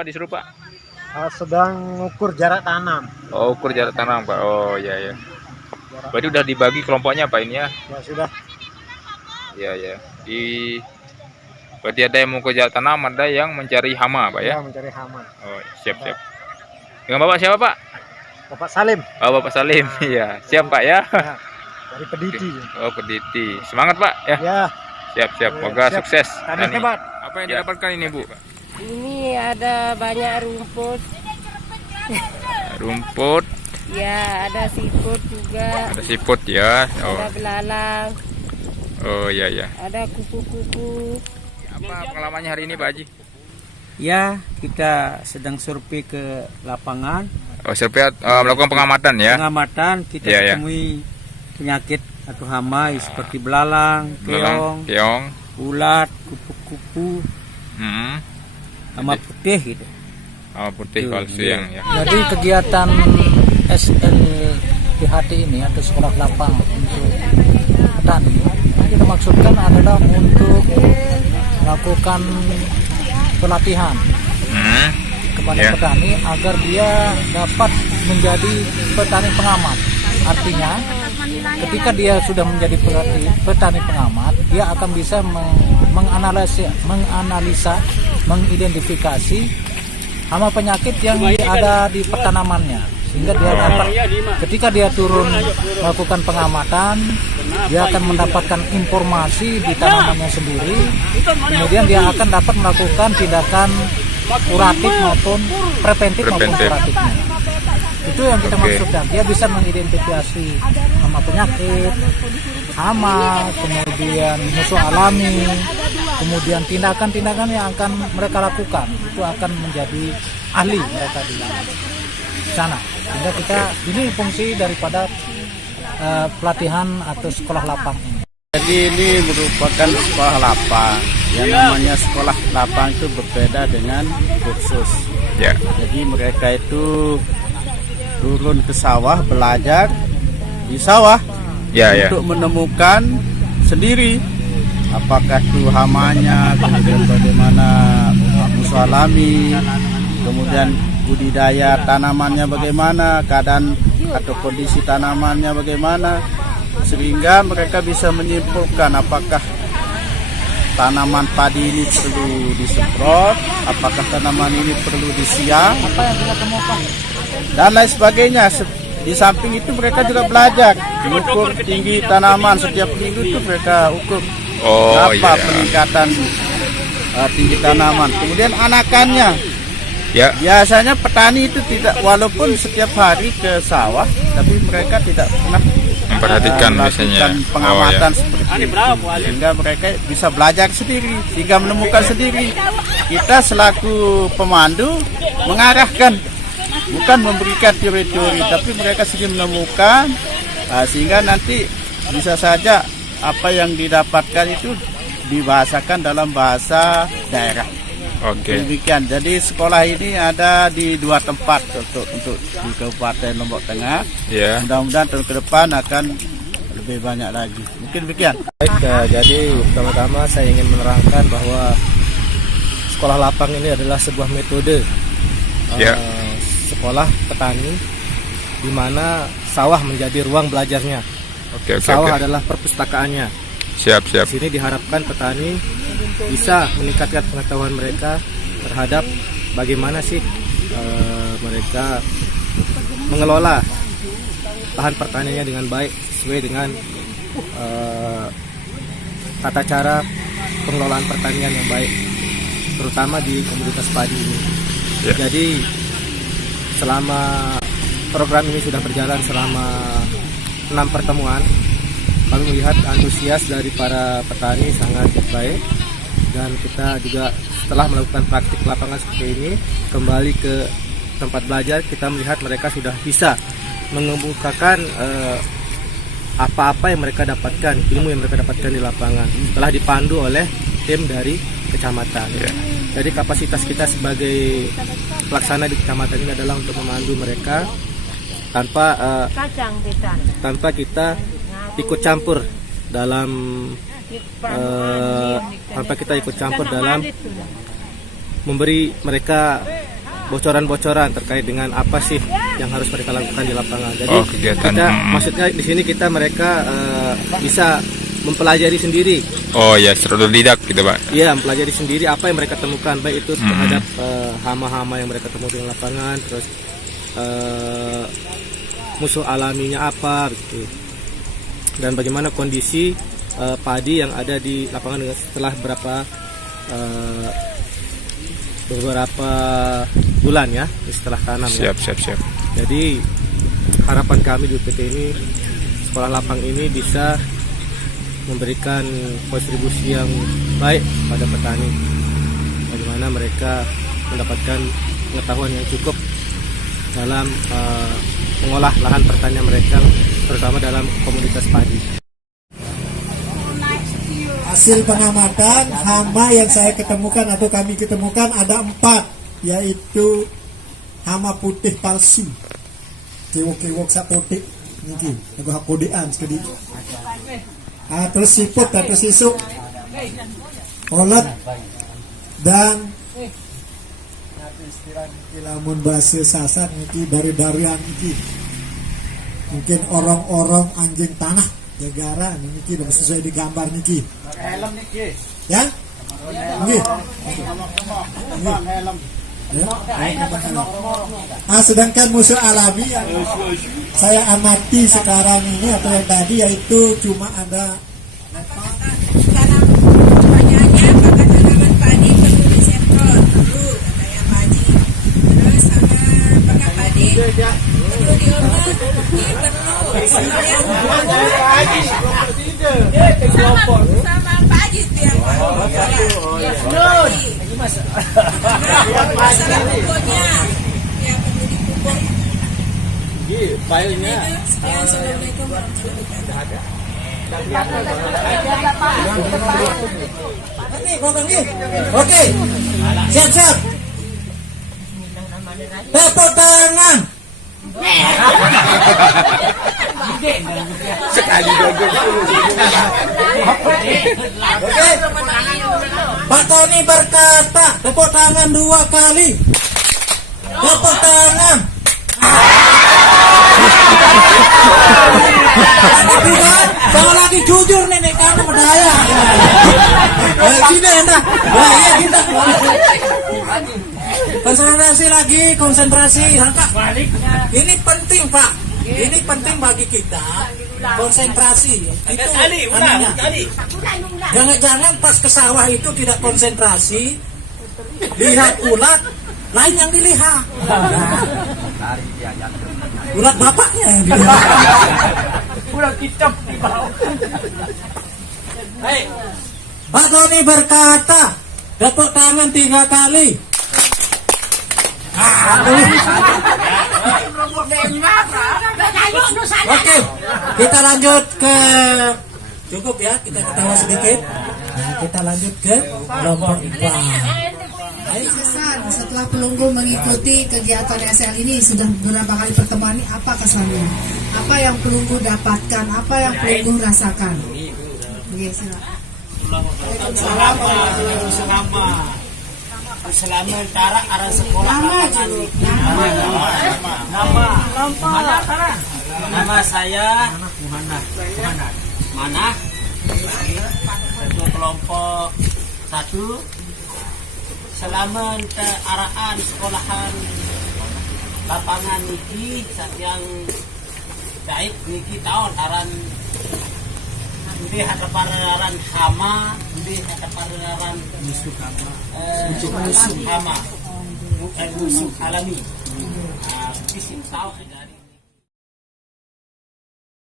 Pak disuruh Pak? Sedang ukur jarak tanam. Oh, ukur jarak tanam Pak. Oh iya ya. Berarti udah dibagi kelompoknya Pak ini ya? Ya sudah. Iya ya. Berarti ada yang mau jarak tanam, ada yang mencari hama Pak ya? Ya, mencari hama. Oh siap. Dengan Bapak siapa Pak? Bapak Salim. Oh Bapak Salim. Iya siap Pak ya. Ya, dari Pediti. Oh Pediti. Semangat Pak ya. Ya. Siap. Moga Siap. sukses. Tani hebat. Apa yang didapatkan ini Bu? Ini ada banyak rumput. Rumput. Ya, ada siput juga. Ada siput ya. Ada belalang. Oh iya. Ada kupu-kupu. Apa pengalamannya hari ini Pak Haji? Ya, kita sedang survei ke lapangan. Oh survei melakukan pengamatan ya? Pengamatan kita temui penyakit atau hama seperti belalang, keong, ulat, kupu-kupu, hama putih gitu. Hama putih palsu yang ya. Jadi kegiatan SLPHT ini atau sekolah lapang untuk petani, kita maksudkan adalah untuk melakukan pelatihan kepada petani agar dia dapat menjadi petani pengamat. Artinya ketika dia sudah menjadi petani pengamat, dia akan bisa menganalisa, mengidentifikasi hama penyakit yang ada di pertanamannya, sehingga dia dapat ketika dia turun melakukan pengamatan, dia akan mendapatkan informasi di tanamannya sendiri, kemudian dia akan dapat melakukan tindakan kuratif maupun preventif maupun kuratifnya. Itu yang kita maksudkan. Dia bisa mengidentifikasi hama penyakit, hama, kemudian musuh alami, kemudian tindakan-tindakan yang akan mereka lakukan. Itu akan menjadi ahli mereka di sana. Sehingga ini fungsi daripada pelatihan atau sekolah lapang ini. Jadi ini merupakan sekolah lapang. Yang namanya sekolah lapang itu berbeda dengan kursus. Ya. Jadi mereka itu turun ke sawah, belajar di sawah untuk menemukan sendiri apakah itu hamanya, kemudian bagaimana musuh alami, kemudian budidaya tanamannya bagaimana, keadaan atau kondisi tanamannya bagaimana, sehingga mereka bisa menyimpulkan apakah tanaman padi ini perlu disemprot, apakah tanaman ini perlu disiang, dan lain sebagainya. Di samping itu mereka juga belajar mengukur tinggi tanaman. Setiap minggu itu mereka ukur peningkatan tinggi tanaman. Kemudian anakannya, biasanya petani itu tidak, walaupun setiap hari ke sawah, tapi mereka tidak pernah memperhatikan pengamatan seperti itu, sehingga mereka bisa belajar sendiri, sehingga menemukan sendiri. Kita selaku pemandu mengarahkan, bukan memberikan teori-teori, tapi mereka sendiri menemukan, sehingga nanti bisa saja apa yang didapatkan itu dibahasakan dalam bahasa daerah. Demikian. Jadi sekolah ini ada di 2 tempat untuk di Kabupaten Lombok Tengah. Mudah-mudahan tahun ke depan akan lebih banyak lagi. Mungkin demikian. Baik, jadi pertama-tama saya ingin menerangkan bahwa sekolah lapang ini adalah sebuah metode sekolah petani di mana sawah menjadi ruang belajarnya. Sawah adalah perpustakaannya. Siap. Di sini diharapkan petani bisa meningkatkan pengetahuan mereka terhadap bagaimana sih mereka mengelola lahan pertaniannya dengan baik sesuai dengan tata cara pengelolaan pertanian yang baik, terutama di komoditas padi ini. Jadi selama program ini sudah berjalan selama 6 pertemuan, kami melihat antusias dari para petani sangat baik, dan kita juga setelah melakukan praktik lapangan seperti ini kembali ke tempat belajar, kita melihat mereka sudah bisa mengemukakan apa-apa yang mereka dapatkan, ilmu yang mereka dapatkan di lapangan setelah dipandu oleh tim dari kecamatan. Jadi kapasitas kita sebagai pelaksana di kecamatan ini adalah untuk memandu mereka tanpa kita ikut campur dalam memberi mereka bocoran-bocoran terkait dengan apa sih yang harus mereka lakukan di lapangan. Jadi kegiatan. kita maksudnya di sini mereka bisa mempelajari sendiri. Oh ya, otodidak gitu Pak. Iya, mempelajari sendiri apa yang mereka temukan, baik itu terhadap hama-hama yang mereka temukan di lapangan, terus musuh alaminya apa gitu. Dan bagaimana kondisi padi yang ada di lapangan setelah beberapa bulan ya setelah tanam. Siap. Jadi harapan kami di UPT ini, sekolah lapang ini bisa memberikan kontribusi yang baik pada petani, bagaimana mereka mendapatkan pengetahuan yang cukup dalam mengolah lahan pertanian mereka, terutama dalam komoditas padi. Hasil pengamatan hama yang saya ketemukan atau kami ketemukan ada 4, yaitu hama putih palsu, kewok sapotik niki, aku hakodean sekali. Terus siput atau sisuk, olet, dan lamun bahasa sasak niki dari-darian niki. Mungkin orang-orang anjing tanah negara niki udah sesuai di gambar niki. Ya? Niki. Sedangkan musuh alami yang saya amati sekarang ini atau yang tadi yaitu cuma ada pertanyaannya apakah tanaman padi perlu disemprot? Perlu, katanya Pak Haji. Terus apakah padi perlu diolah? Perlu. Sama Pak Haji yang masalah pupuknya ya perlu dipupuk. Baiknya. Assalamualaikum warahmatullahi wabarakatuh. Oke. Siap. Tepuk tangan. Sekali dong. Oke. Pak Tony berkata, tepuk tangan 2 kali. Tepuk tangan. Kalau lagi jujur nenek kamu berdaya. Sini entah. Iya kita. Konsentrasi. Ini penting Pak. Ini penting bagi kita. Konsentrasi. Itu jangan pas ke sawah itu tidak konsentrasi. Lihat ulat, lain yang dilihat. Ulat bapaknya yang dilihat. Udah kicap di bawah. Pak Tony berkata, tepuk tangan 3 kali. Oke, kita lanjut ke cukup ya, kita ketawa sedikit. Nah, kita lanjut ke kelompok IPA. Setelah pelunggu mengikuti kegiatan SL ini sudah beberapa kali pertemuan ini, apa kesannya? Apa yang pelunggu dapatkan? Apa yang pelunggu rasakan? Oke, silakan. Selama cara arah sekolah nama saya Mana ketua kelompok 1 selama araan sekolahan lapangan niki yang baik niki tahun aran di hadapan hama, di hadapan musuh hama, musuh alami. Di sini tahu dari